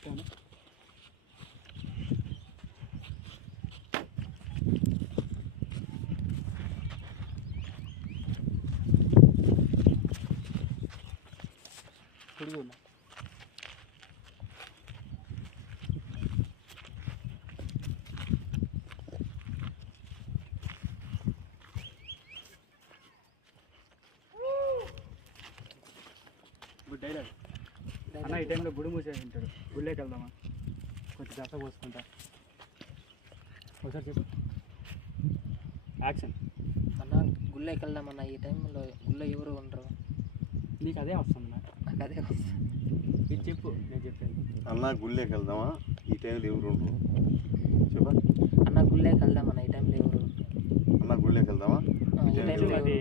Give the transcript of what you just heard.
అట్లా పుడుగున్నా good dialogue అన్న. ఈ టైంలో గుడి మూసేసి ఉంటాడు. గుళ్ళేకి వెళ్దామా? కొంచెం దశ పోసుకుంటా. ఒకసారి చెప్పు. యాక్షన్. అన్న గుళ్ళకి వెళ్దామన్న. ఈ టైంలో గుళ్ళో ఎవరు ఉండరు. నీకు అదే వస్తుంది. నాకు అదే వస్తుంది. ఇది చెప్పు. నేను చెప్పాను అన్న గుళ్ళకి వెళ్దామా? ఈ టైంలో ఎవరు ఉండరు చెప్పా. అన్న గుళ్ళకి వెళ్దామన్న. ఈ టైంలో ఎవరు ఉండరు. అన్న గుళ్ళకి వెళ్దామా? ఈ టైంలో అది